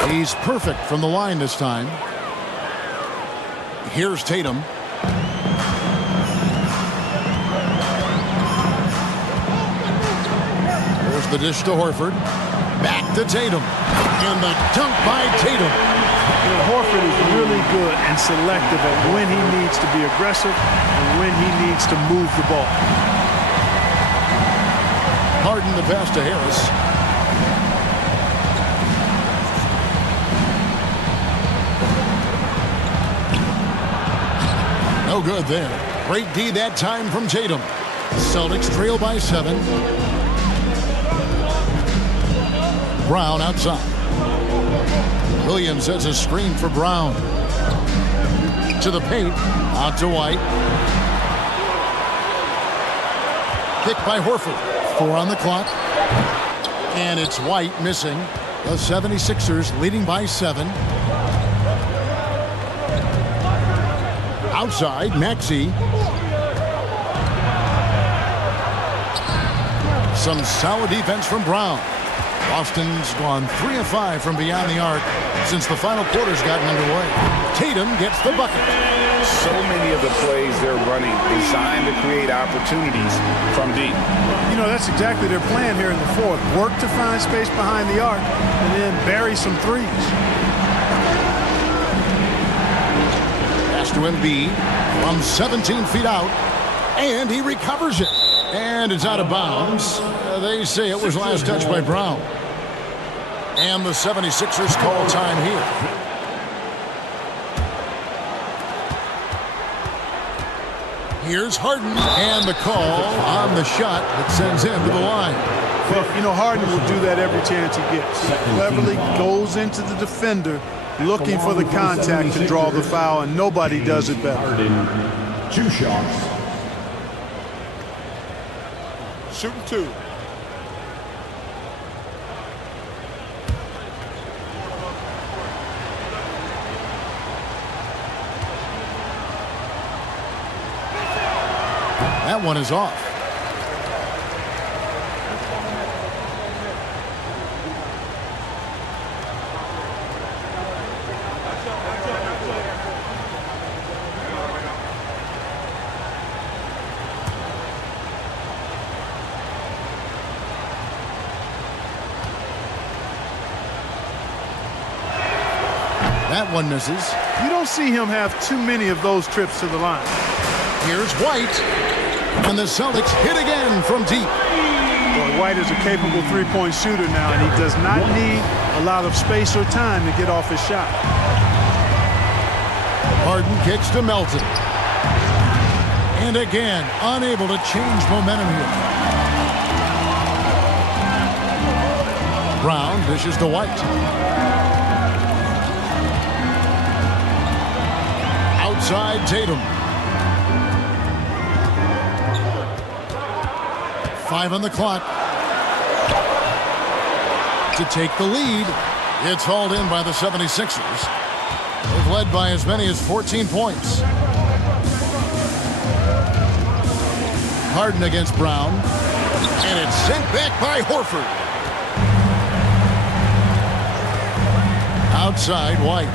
He's perfect from the line this time. Here's Tatum. The dish to Horford. Back to Tatum. And the dunk by Tatum. Horford is really good and selective at when he needs to be aggressive and when he needs to move the ball. Harden the pass to Harris. No good there. Great D that time from Tatum. Celtics trail by 7. Brown outside. Williams has a screen for Brown. To the paint. Out to White. Pick by Horford. 4 on the clock. And it's White missing. The 76ers leading by 7. Outside, Maxey. Some solid defense from Brown. Boston's gone 3 of 5 from beyond the arc since the final quarter's gotten underway. Tatum gets the bucket. So many of the plays they're running designed to create opportunities from deep. You know, that's exactly their plan here in the fourth. Work to find space behind the arc and then bury some threes. Pass to Embiid from 17 feet out, and he recovers it. And it's out of bounds. They say it was last touched by Brown. And the 76ers call time here. Here's Harden, and the call on the shot that sends him to the line. Well, you know, Harden will do that every chance he gets. He cleverly goes into the defender looking for the contact to draw the foul, and nobody does it better. Harden, 2 shots. Shooting 2. That one is off. That one misses. You don't see him have too many of those trips to the line. Here's White. And the Celtics hit again from deep. Boy, White is a capable three-point shooter now, and he does not need a lot of space or time to get off his shot. Harden kicks to Melton. And again, unable to change momentum here. Brown dishes to White. Outside Tatum. 5 on the clock. To take the lead. It's hauled in by the 76ers. They've led by as many as 14 points. Harden against Brown. And it's sent back by Horford. Outside, White.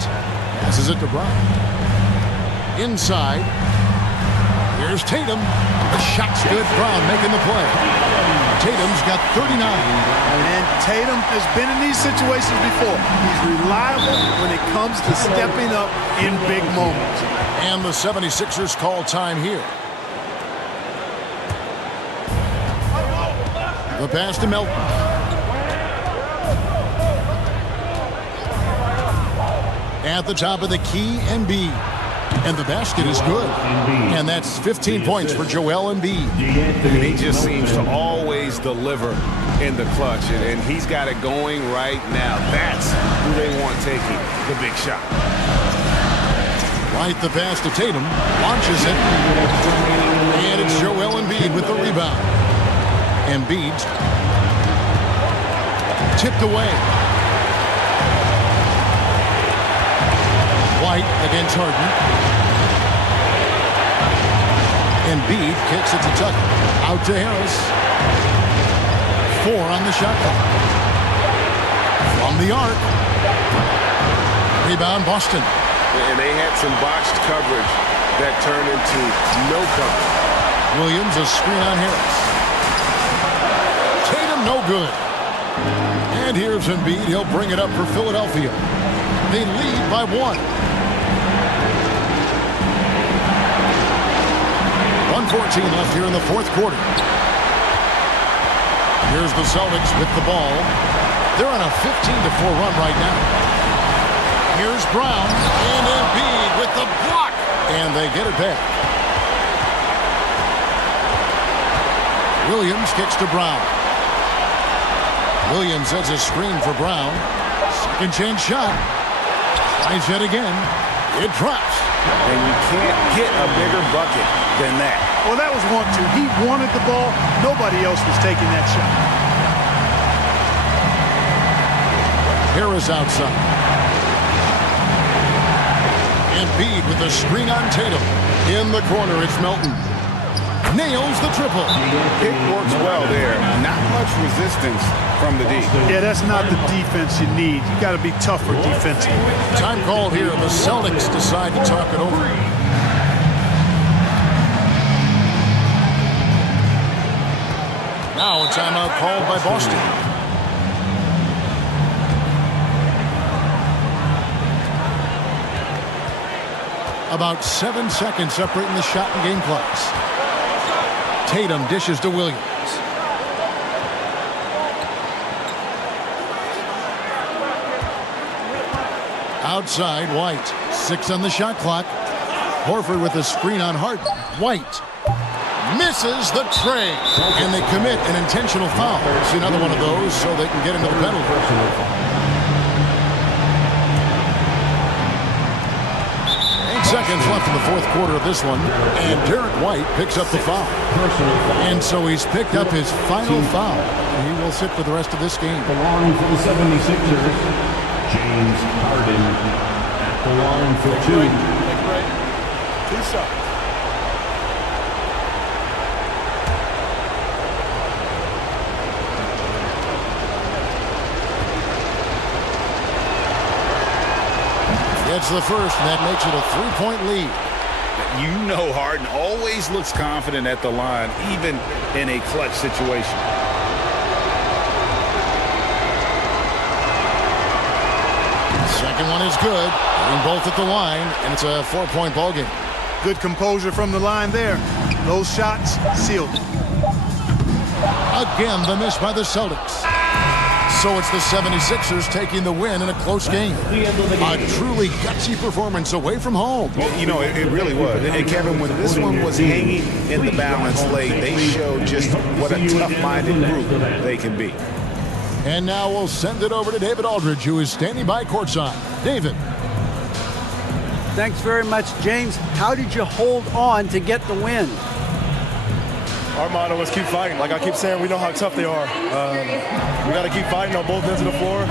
Passes it to Brown. Inside. Here's Tatum. The shot's good. Brown making the play. Tatum's got 39. And Tatum has been in these situations before. He's reliable when it comes to stepping up in big moments. And the 76ers call time here. The pass to Melton. At the top of the key, Embiid. And the basket is good. And that's 15 points for Joel Embiid. And he just seems to always deliver in the clutch. And he's got it going right now. That's who they want taking the big shot. White the pass to Tatum. Launches it. And it's Joel Embiid with the rebound. Embiid tipped away. White against Harden. Embiid kicks it to Tucker. Out to Harris. 4 on the shot clock. From the arc. Rebound Boston. And they had some botched coverage that turned into no coverage. Williams a screen on Harris. Tatum no good. And here's Embiid. He'll bring it up for Philadelphia. They lead by 1. 1:14 left here in the fourth quarter. Here's the Celtics with the ball. They're on a 15-4 run right now. Here's Brown and Embiid with the block. And they get it back. Williams kicks to Brown. Williams sets a screen for Brown. Second chance shot. Tries yet again. It drops. And you can't get a bigger bucket than that. Well, that was 1-2. He wanted the ball. Nobody else was taking that shot. Harris outside. Embiid with the screen on Tatum. In the corner, it's Melton. Nails the triple. Kick works well there. Not much resistance from the D. Yeah, that's not the defense you need. You got to be tougher defensively. Time called here. The Celtics decide to talk it over. Now a timeout called by Boston. About 7 seconds separating the shot and game clocks. Tatum dishes to Williams. Outside, White. 6 on the shot clock. Horford with a screen on Harden. White misses the tray. And they commit an intentional foul. See another one of those so they can get into the penalty. 8 seconds left in the fourth quarter of this one. And Derek White picks up the foul. And so he's picked up his final foul. He will sit for the rest of this game. The line for the 76ers, James Harden at the line for 2. 2 shots. Gets the first, and that makes it a 3-point lead. You know Harden always looks confident at the line, even in a clutch situation. Second one is good. Getting both at the line, and it's a 4-point ball game. Good composure from the line there. Those shots sealed it. Again, the miss by the Celtics. So it's the 76ers taking the win in a close game. A truly gutsy performance away from home. Well, you know, it really was. And Kevin, when this one was hanging in the balance late, they showed just what a tough-minded group they can be. And now we'll send it over to David Aldridge, who is standing by courtside. David. Thanks very much, James. How did you hold on to get the win? Our motto was keep fighting. Like I keep saying, we know how tough they are. We got to keep fighting on both ends of the floor.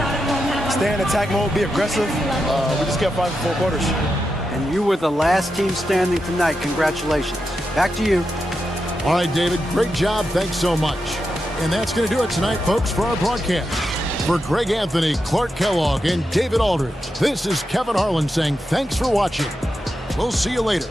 Stay in attack mode, be aggressive. We just kept fighting for 4 quarters. And you were the last team standing tonight. Congratulations. Back to you. All right, David, great job. Thanks so much. And that's going to do it tonight, folks, for our broadcast. For Greg Anthony, Clark Kellogg, and David Aldridge, this is Kevin Harlan saying thanks for watching. We'll see you later.